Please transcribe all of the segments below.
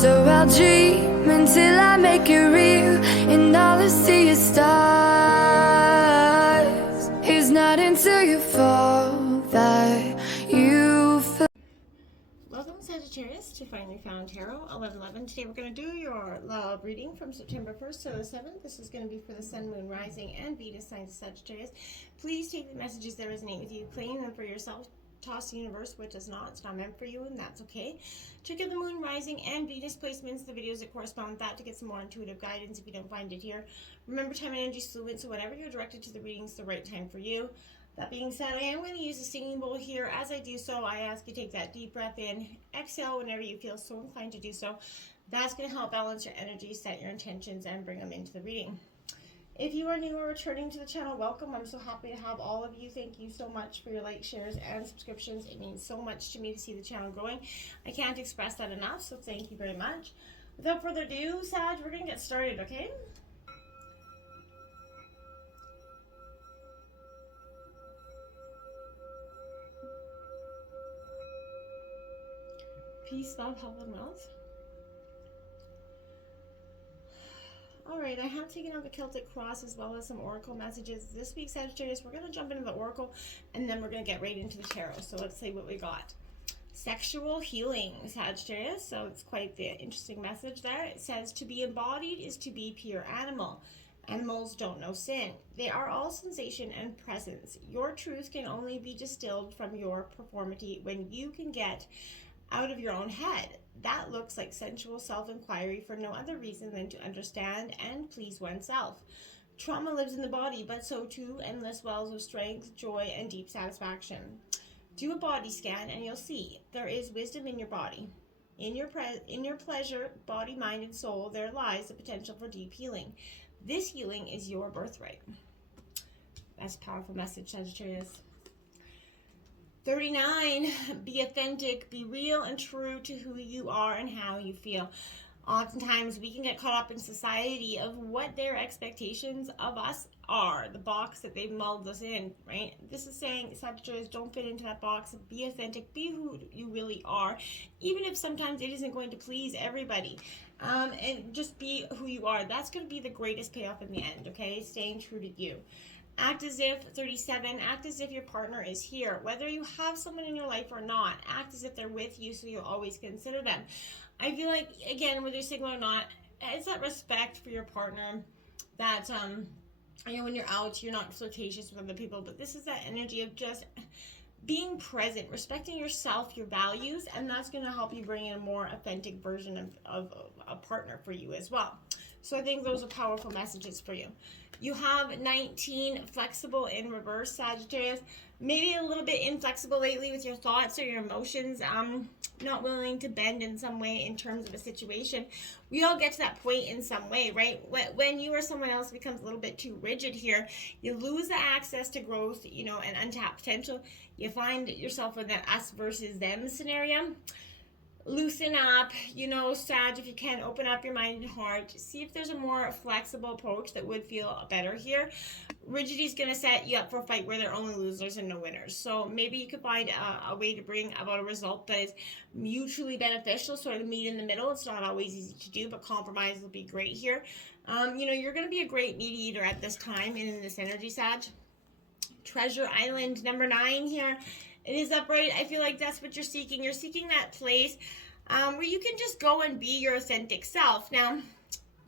So I'll dream until I make it real, and all I see is stars. It's not until you fall that you feel. Welcome, Sagittarius, to Finally Found Tarot 1111. Today we're going to do your love reading from September 1st to the 7th. This is going to be for the Sun, Moon, Rising, and Venus signs of Sagittarius. Please take the messages that resonate with you, claim them for yourself. Toss the universe what does not. It's not meant for you, and that's okay. Check out the Moon, Rising, and Venus placements, the videos that correspond with that, to get some more intuitive guidance if you don't find it here. Remember, time and energy is fluid, so whenever you're directed to the reading, it's the right time for you. That being said, I am going to use a singing bowl here. As I do so, I ask you to take that deep breath in, exhale whenever you feel so inclined to do so. That's going to help balance your energy, set your intentions, and bring them into the reading. If you are new or returning to the channel, welcome. I'm so happy to have all of you. Thank you so much for your likes, shares, and subscriptions. It means so much to me to see the channel growing. I can't express that enough, so thank you very much. Without further ado, Sag, we're going to get started, okay? Peace, love, health, and wealth. Alright, I have taken out the Celtic cross as well as some oracle messages. This week, Sagittarius, we're going to jump into the oracle and then we're going to get right into the tarot. So let's see what we got. Sexual healing, Sagittarius. So it's quite the interesting message there. It says, to be embodied is to be pure animal. Animals don't know sin. They are all sensation and presence. Your truth can only be distilled from your performity when you can get out of your own head. That looks like sensual self-inquiry for no other reason than to understand and please oneself. Trauma lives in the body, but so too endless wells of strength, joy, and deep satisfaction. Do a body scan and you'll see there is wisdom in your body. In your pleasure, body, mind, and soul, there lies the potential for deep healing. This healing is your birthright. That's a powerful message, Sagittarius. 39, be authentic, be real and true to who you are and how you feel. Oftentimes we can get caught up in society of what their expectations of us are, the box that they've molded us in, right? This is saying, Sagittarius, don't fit into that box. Be authentic, be who you really are, even if sometimes it isn't going to please everybody. And just be who you are. That's going to be the greatest payoff in the end, okay? Staying true to you. Act as if, 37, act as if your partner is here. Whether you have someone in your life or not, act as if they're with you so you'll always consider them. I feel like, again, whether you're single or not, it's that respect for your partner that, you know, when you're out, you're not flirtatious with other people, but this is that energy of just being present, respecting yourself, your values, and that's going to help you bring in a more authentic version of a partner for you as well. So I think those are powerful messages for you. You have 19, flexible in reverse, Sagittarius. Maybe a little bit inflexible lately with your thoughts or your emotions. Not willing to bend in some way in terms of a situation. We all get to that point in some way, right? When you or someone else becomes a little bit too rigid here, you lose the access to growth, you know, and untapped potential. You find yourself in that us versus them scenario. Loosen up, you know, Sag, if you can, open up your mind and heart. See if there's a more flexible approach that would feel better here. Rigidity is going to set you up for a fight where there are only losers and no winners. So maybe you could find a way to bring about a result that is mutually beneficial, sort of meet in the middle. It's not always easy to do, but compromise will be great here. You know, you're going to be a great mediator at this time and in this energy, Sag. Treasure Island, number 9 here. It is upright. I feel like that's what you're seeking. You're seeking that place where you can just go and be your authentic self. Now,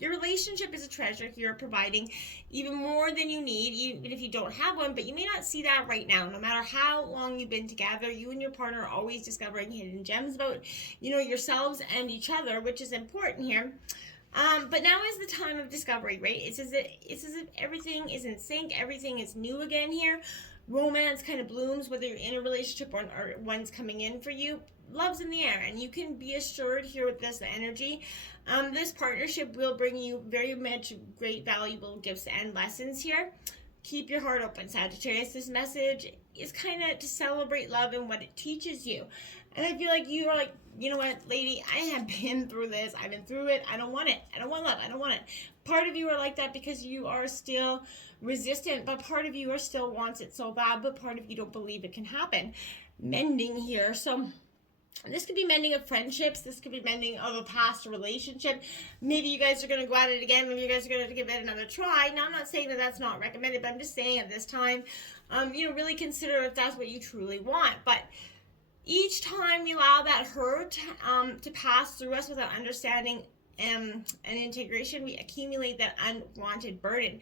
your relationship is a treasure here, providing even more than you need, even if you don't have one, but you may not see that right now. No matter how long you've been together, you and your partner are always discovering hidden gems about, you know, yourselves and each other, which is important here. But now is the time of discovery, right? It's as if everything is in sync, everything is new again here. Romance kind of blooms, whether you're in a relationship or one's coming in for you. Love's in the air, and you can be assured here with this energy. This partnership will bring you very much great, valuable gifts and lessons here. Keep your heart open, Sagittarius. This message is kind of to celebrate love and what it teaches you. And I feel like you are like, you know what, lady, I have been through this. I've been through it. I don't want it. I don't want love. I don't want it. Part of you are like that because you are still resistant, but part of you are still wants it so bad, but part of you don't believe it can happen. Mending here. So This could be mending of friendships. This could be mending of a past relationship. Maybe you guys are going to go at it again. Maybe you guys are going to give it another try. Now, I'm not saying that that's not recommended, but I'm just saying at this time, really consider if that's what you truly want. But each time we allow that hurt to pass through us without understanding and integration, we accumulate that unwanted burden.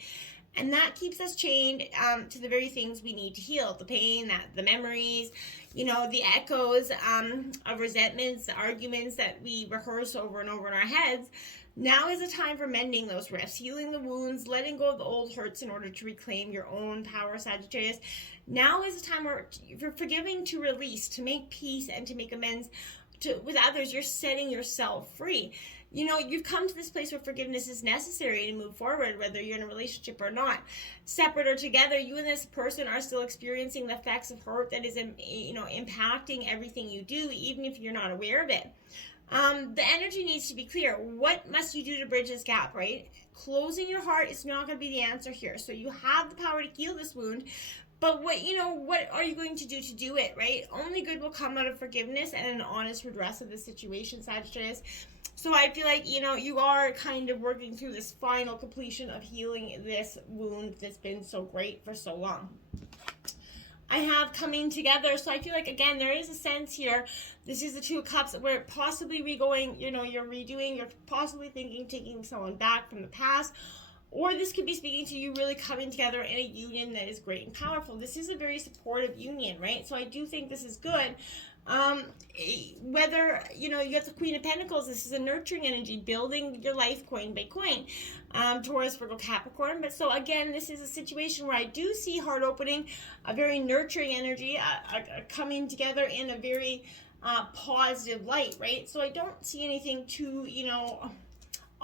And that keeps us chained to the very things we need to heal. The pain, the memories, the echoes of resentments, the arguments that we rehearse over and over in our heads. Now is the time for mending those rifts, healing the wounds, letting go of the old hurts in order to reclaim your own power, Sagittarius. Now is the time for forgiving to release, to make peace, and to make amends with others. You're setting yourself free. You've come to this place where forgiveness is necessary to move forward, whether you're in a relationship or not. Separate or together, you and this person are still experiencing the effects of hurt that is, impacting everything you do, even if you're not aware of it. The energy needs to be clear. What must you do to bridge this gap, right? Closing your heart is not going to be the answer here. So you have the power to heal this wound. But what are you going to do it, right? Only good will come out of forgiveness and an honest redress of the situation, Sagittarius. So I feel like, you are kind of working through this final completion of healing this wound that's been so great for so long. I have coming together. So I feel like, again, there is a sense here. This is the Two of Cups where possibly you're redoing, you're possibly thinking taking someone back from the past. Or this could be speaking to you really coming together in a union that is great and powerful. This is a very supportive union, right? So I do think this is good. Whether, you got the Queen of Pentacles, this is a nurturing energy, building your life coin by coin. Taurus, Virgo, Capricorn. But so again, this is a situation where I do see heart opening, a very nurturing energy, coming together in a very positive light, right? So I don't see anything too,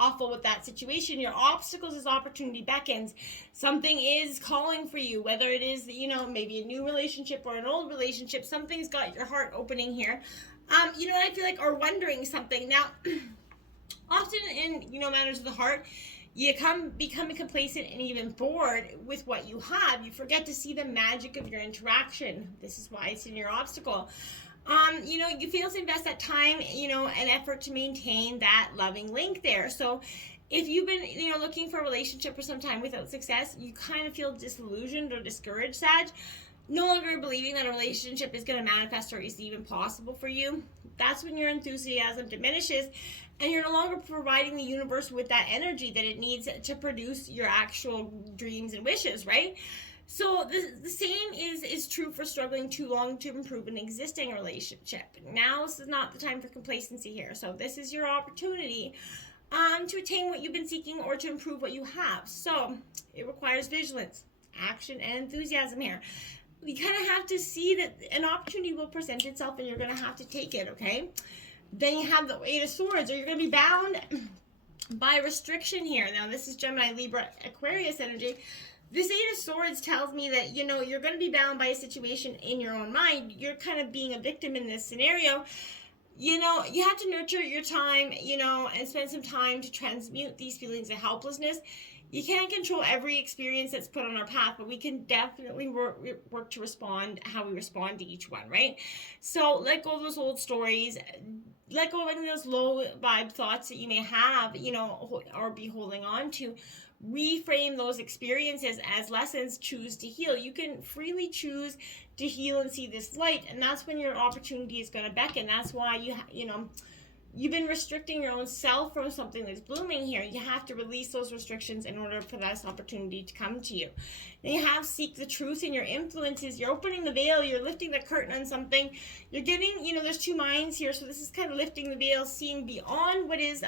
awful with that situation. Your obstacles as opportunity beckons. Something is calling for you, whether it is, maybe a new relationship or an old relationship. Something's got your heart opening here. I feel like, or wondering something. Now, often in, matters of the heart, you becoming complacent and even bored with what you have. You forget to see the magic of your interaction. This is why it's in your obstacle. You fail to invest that time, and effort to maintain that loving link there. So if you've been, looking for a relationship for some time without success, you kind of feel disillusioned or discouraged, Sag. No longer believing that a relationship is going to manifest or is even possible for you. That's when your enthusiasm diminishes and you're no longer providing the universe with that energy that it needs to produce your actual dreams and wishes, right? So the same is true for struggling too long to improve an existing relationship. Now this is not the time for complacency here. So this is your opportunity to attain what you've been seeking or to improve what you have. So it requires vigilance, action, and enthusiasm here. You kind of have to see that an opportunity will present itself and you're going to have to take it, okay? Then you have the Eight of Swords, or you're going to be bound by restriction here. Now this is Gemini, Libra, Aquarius energy. This Eight of Swords tells me that, you're going to be bound by a situation in your own mind. You're kind of being a victim in this scenario. You have to nurture your time, and spend some time to transmute these feelings of helplessness. You can't control every experience that's put on our path, but we can definitely work to respond how we respond to each one, right? So let go of those old stories. Let go of any of those low vibe thoughts that you may have, or be holding on to. Reframe those experiences as lessons. Choose to heal. You can freely choose to heal and see this light, and that's when your opportunity is going to beckon. That's why you've been restricting your own self from something that's blooming here. You have to release those restrictions in order for this opportunity to come to you. Then you have seek the truth in your influences. You're opening the veil. You're lifting the curtain on something. You're getting, there's two minds here. So this is kind of lifting the veil, seeing beyond what is,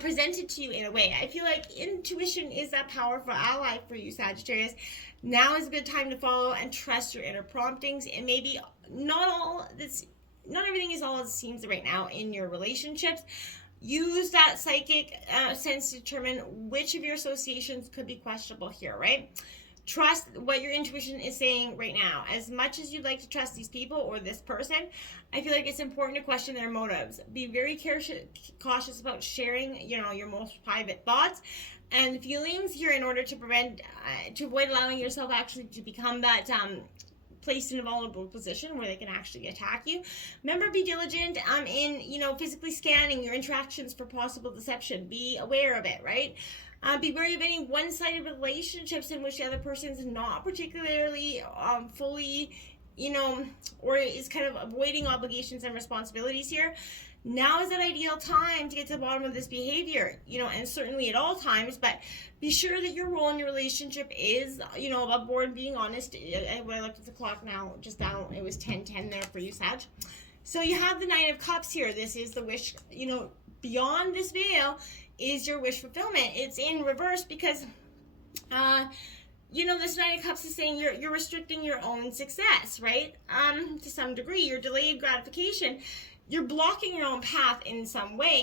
presented to you in a way. I feel like intuition is that powerful ally for you, Sagittarius. Now is a good time to follow and trust your inner promptings. And maybe not everything is all as it seems right now in your relationships. Use that psychic sense to determine which of your associations could be questionable here, right? Trust what your intuition is saying right now. As much as you'd like to trust these people or this person, I feel like it's important to question their motives. Be very cautious about sharing, your most private thoughts and feelings here in order to avoid allowing yourself actually to become that placed in a vulnerable position where they can actually attack you. Remember, be diligent in, physically scanning your interactions for possible deception. Be aware of it, right? Be wary of any one-sided relationships in which the other person is not particularly fully, or is kind of avoiding obligations and responsibilities here. Now is an ideal time to get to the bottom of this behavior, and certainly at all times, but be sure that your role in your relationship is, above board, being honest. When I looked at the clock now, just now, it was 10:10 there for you, Sag. So you have the Nine of Cups here. This is the wish, beyond this veil is your wish fulfillment. It's in reverse because, this Nine of Cups is saying you're restricting your own success, right? To some degree, your delayed gratification. You're blocking your own path in some way,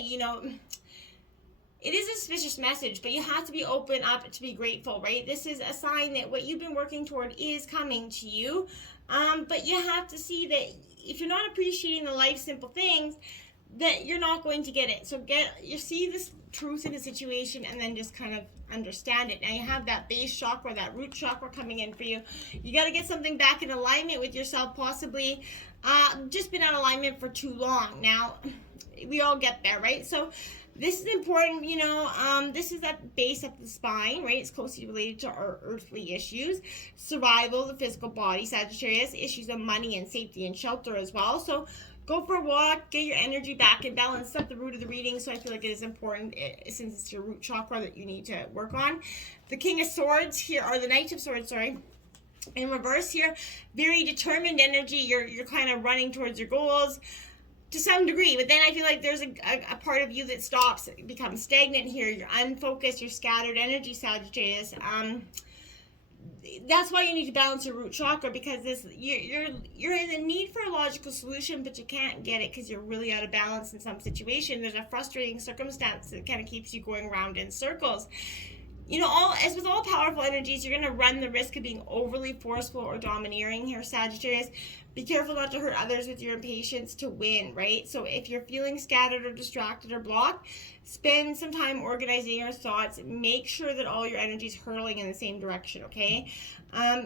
It is a suspicious message, but you have to be open up to be grateful, right? This is a sign that what you've been working toward is coming to you. But you have to see that if you're not appreciating the life simple things, that you're not going to get it. So you see this truth in the situation and then just kind of understand it. Now you have that base chakra, that root chakra coming in for you. You got to get something back in alignment with yourself, possibly just been out of alignment for too long. Now we all get there, right? So this is important, this is that base of the spine, right? It's closely related to our earthly issues, survival, the physical body, Sagittarius, issues of money and safety and shelter as well. So go for a walk, get your energy back in balance. That's the root of the reading, so I feel like it is important, since it's your root chakra, that you need to work on. The King of Swords here, or the Knight of Swords, sorry, in reverse here, very determined energy. You're kind of running towards your goals to some degree, but then I feel like there's a part of you that stops, becomes stagnant here. You're unfocused, you're scattered energy, Sagittarius. That's why you need to balance your root chakra, because you're in the need for a logical solution, but you can't get it because you're really out of balance in some situation. There's a frustrating circumstance that kind of keeps you going around in circles. As with all powerful energies, you're going to run the risk of being overly forceful or domineering here, Sagittarius. Be careful not to hurt others with your impatience to win, right? So if you're feeling scattered or distracted or blocked, spend some time organizing your thoughts. Make sure that all your energy is hurtling in the same direction, okay?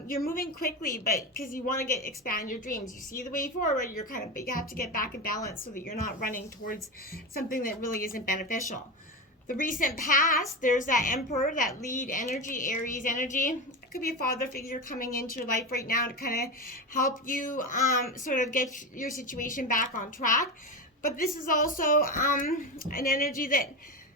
You're moving quickly, but because you want to expand your dreams. You see the way forward, you have to get back in balance so that you're not running towards something that really isn't beneficial. The recent past, there's that Emperor, that lead energy, Aries energy. It could be a father figure coming into your life right now to kind of help you sort of get your situation back on track. But this is also an energy that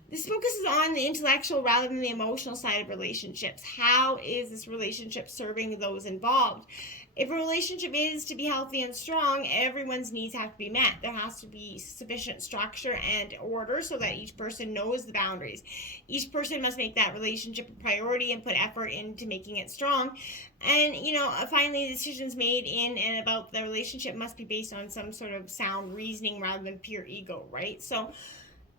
this focuses on the intellectual rather than the emotional side of relationships. How is this relationship serving those involved? If a relationship is to be healthy and strong, everyone's needs have to be met. There has to be sufficient structure and order so that each person knows the boundaries. Each person must make that relationship a priority and put effort into making it strong. And, finally, decisions made in and about the relationship must be based on some sort of sound reasoning rather than pure ego, right? So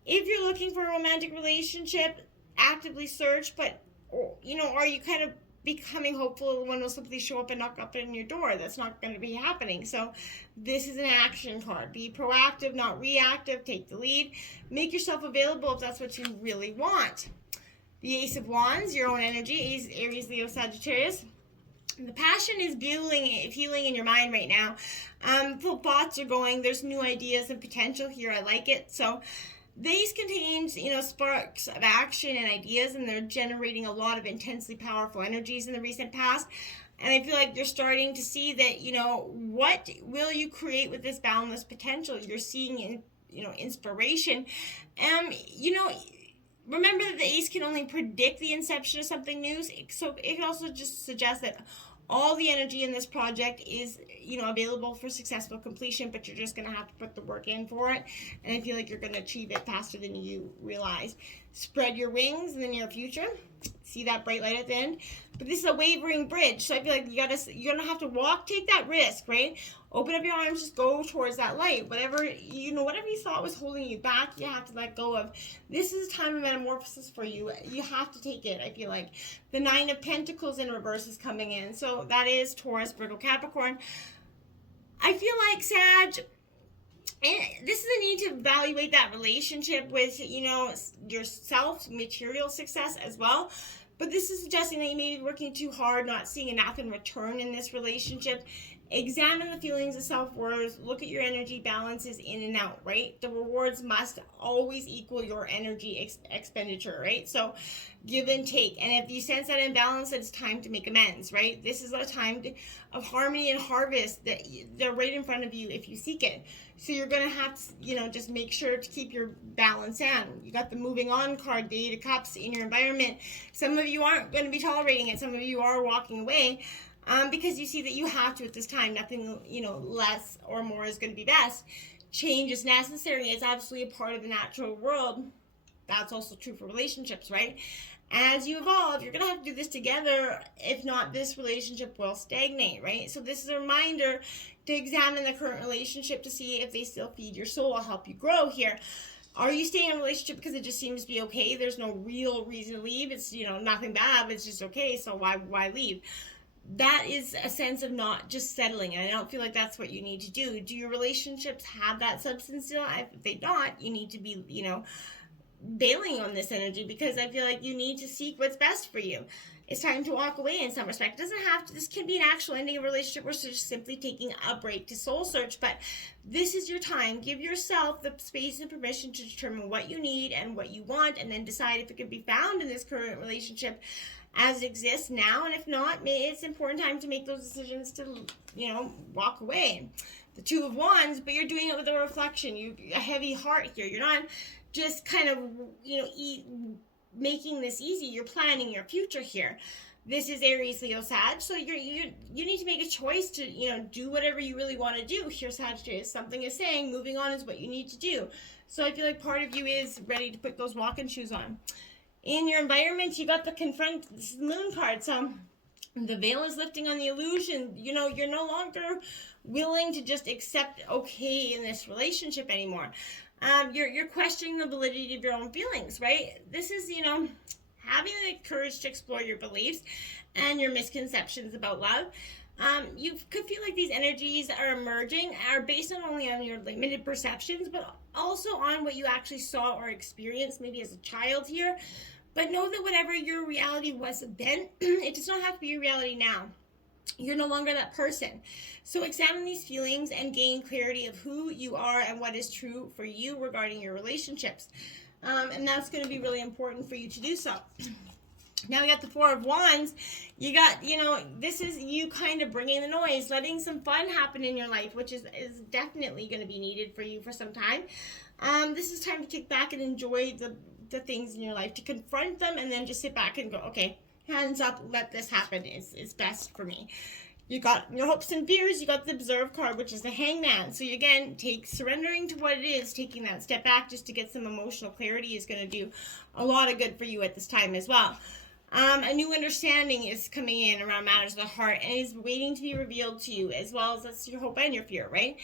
if you're looking for a romantic relationship, actively search, but, are you kind of becoming hopeful one will simply show up and knock up in your door? That's not going to be happening. So this is an action card. Be proactive, not reactive. Take the lead. Make yourself available if that's what you really want. The Ace of Wands, your own energy, Aries, Leo, Sagittarius. The passion is fueling in your mind right now. The thoughts are going. There's new ideas and potential here. I like it. So these contains, sparks of action and ideas, and they're generating a lot of intensely powerful energies in the recent past. And I feel like you're starting to see that, what will you create with this boundless potential? You're seeing, inspiration. Remember that the ace can only predict the inception of something new. So it can also just suggest that all the energy in this project is, available for successful completion, but you're just going to have to put the work in for it. And I feel like you're going to achieve it faster than you realize. Spread your wings in the near future. See that bright light at the end? But this is a wavering bridge. So I feel like you're going to have to take that risk, right? Open up your arms, just go towards that light. Whatever you thought was holding you back, you have to let go of. This is a time of metamorphosis for you. You have to take it, I feel like. The Nine of Pentacles in reverse is coming in. So that is Taurus, Virgo, Capricorn. I feel like, Sag, this is a need to evaluate that relationship with, yourself, material success as well. But this is suggesting that you may be working too hard, not seeing enough in return in this relationship. Examine the feelings of self-worth. Look at your energy balances in and out, right? The rewards must always equal your energy expenditure, right? So give and take. And if you sense that imbalance, it's time to make amends, right? This is a time of harmony and harvest that they're right in front of you if you seek it. So you're going to have to, just make sure to keep your balance down. You got the moving on card, the Eight of Cups in your environment. Some of you aren't going to be tolerating it. Some of you are walking away. Because you see that you have to at this time. Nothing, less or more is going to be best. Change is necessary. It's absolutely a part of the natural world. That's also true for relationships, right? As you evolve, you're going to have to do this together. If not, this relationship will stagnate, right? So this is a reminder to examine the current relationship to see if they still feed your soul. I'll help you grow here. Are you staying in a relationship because it just seems to be okay? There's no real reason to leave. It's, nothing bad. It's just okay. So why leave? That is a sense of not just settling, and I don't feel like that's what you need to do. Do your relationships have that substance still? If they don't, you need to be, bailing on this energy, because I feel like you need to seek what's best for you. It's time to walk away in some respect. It doesn't have to, this can be an actual ending of a relationship or just simply taking a break to soul search, but this is your time. Give yourself the space and permission to determine what you need and what you want, and then decide if it can be found in this current relationship as it exists now, and if not, it's an important time to make those decisions to, walk away. The Two of Wands, but you're doing it with a reflection. A heavy heart here. You're not just kind of, making this easy. You're planning your future here. This is Aries, Leo, Sag, so you need to make a choice to, do whatever you really want to do here, Sagittarius. Something is saying moving on is what you need to do. So I feel like part of you is ready to put those walking shoes on. In your environment, you got the Confront, this is the Moon card, so the veil is lifting on the illusion. You're no longer willing to just accept okay in this relationship anymore. You're questioning the validity of your own feelings, right? This is, having the courage to explore your beliefs and your misconceptions about love. You could feel like these energies are emerging are based not only on your limited perceptions, but also on what you actually saw or experienced maybe as a child here. But know that whatever your reality was then, it does not have to be your reality now. You're no longer that person. So examine these feelings and gain clarity of who you are and what is true for you regarding your relationships. And that's going to be really important for you to do so. Now we got the Four of Wands. You got, this is you kind of bringing the noise, letting some fun happen in your life, which is definitely going to be needed for you for some time. This is time to kick back and enjoy the things in your life, to confront them and then just sit back and go, okay, hands up, let this happen. It's best for me. You got your hopes and fears. You got the Observe card, which is the Hangman. So you, again, surrendering to what it is, taking that step back just to get some emotional clarity is going to do a lot of good for you at this time as well. A new understanding is coming in around matters of the heart and is waiting to be revealed to you, as well as that's your hope and your fear, right?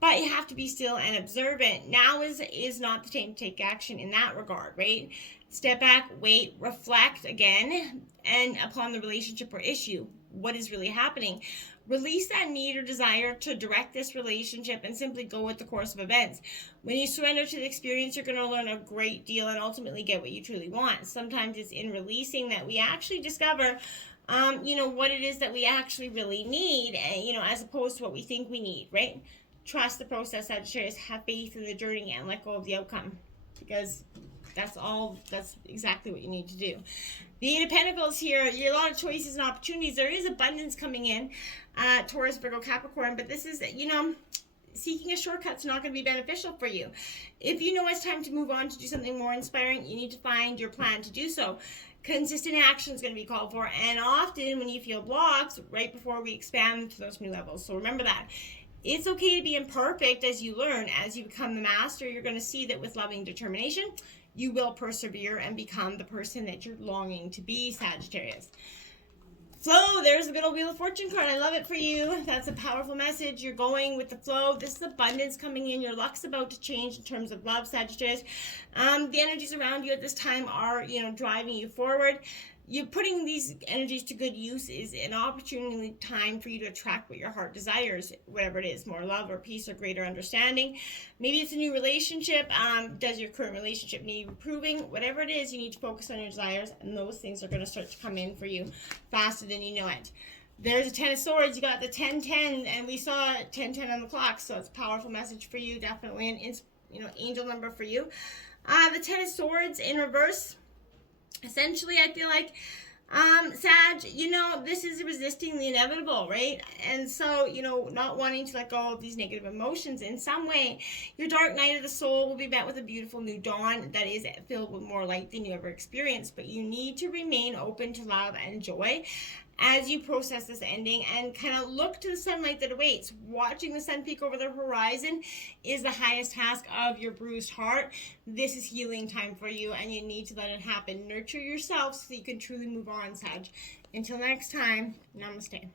But you have to be still and observant. Now is not the time to take action in that regard, right? Step back, wait, reflect again, and upon the relationship or issue, what is really happening. Release that need or desire to direct this relationship and simply go with the course of events. When you surrender to the experience, you're going to learn a great deal and ultimately get what you truly want. Sometimes it's in releasing that we actually discover what it is that we actually really need, as opposed to what we think we need, right? Trust the process, Sagittarius. Have faith in the journey and let go of the outcome, because that's exactly what you need to do. The Eight of Pentacles here, you have a lot of choices and opportunities. There is abundance coming in, Taurus, Virgo, Capricorn, but this is, seeking a shortcut's not going to be beneficial for you. If you know it's time to move on to do something more inspiring, you need to find your plan to do so. Consistent action is going to be called for, and often when you feel blocked, right before we expand to those new levels. So remember that. It's okay to be imperfect as you learn. As you become the master, you're going to see that with loving determination, you will persevere and become the person that you're longing to be, Sagittarius. Flow, there's the good old Wheel of Fortune card. I love it for you. That's a powerful message. You're going with the flow. This is abundance coming in. Your luck's about to change in terms of love, Sagittarius. The energies around you at this time are, driving you forward. You putting these energies to good use is an opportunity time for you to attract what your heart desires, whatever it is, more love or peace or greater understanding. Maybe it's a new relationship. Does your current relationship need improving? Whatever it is, you need to focus on your desires, and those things are going to start to come in for you faster than you know it. There's a 10 of Swords. You got the 10-10, and we saw 10-10 on the clock, so it's a powerful message for you. Definitely an angel number for you. The 10 of Swords in reverse. Essentially, I feel like, Sag, this is resisting the inevitable, right? And so, not wanting to let go of these negative emotions in some way, your dark night of the soul will be met with a beautiful new dawn that is filled with more light than you ever experienced. But you need to remain open to love and joy as you process this ending, and kind of look to the sunlight that awaits. Watching the sun peek over the horizon is the highest task of your bruised heart. This is healing time for you, and you need to let it happen. Nurture yourself so that you can truly move on, Sag. Until next time, namaste.